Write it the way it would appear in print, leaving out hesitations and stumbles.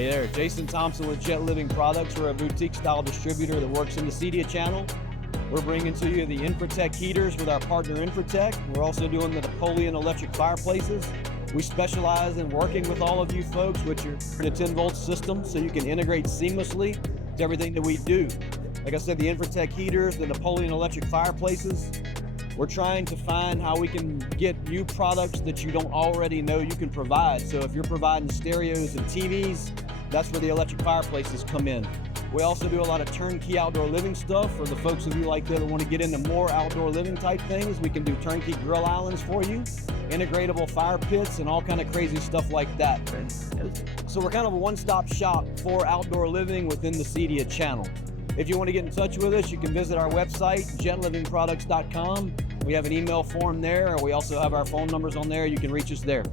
Hey there, Jason Thompson with Jet Living Products. We're a boutique style distributor that works in the CEDIA channel. We're bringing to you the Infratech heaters with our partner Infratech. We're also doing the Napoleon electric fireplaces. We specialize in working with all of you folks with your 10-volt system so you can integrate seamlessly to everything that we do. Like I said, the Infratech heaters, the Napoleon electric fireplaces. We're trying to find how we can get you products that you don't already know you can provide. So if you're providing stereos and TVs, that's where the electric fireplaces come in. We also do a lot of turnkey outdoor living stuff for the folks of you like that want to get into more outdoor living type things. We can do turnkey grill islands for you, integratable fire pits, and all kind of crazy stuff like that. So we're kind of a one-stop shop for outdoor living within the CEDIA channel. If you want to get in touch with us, you can visit our website, jetlivingproducts.com. We have an email form there, or we also have our phone numbers on there. You can reach us there.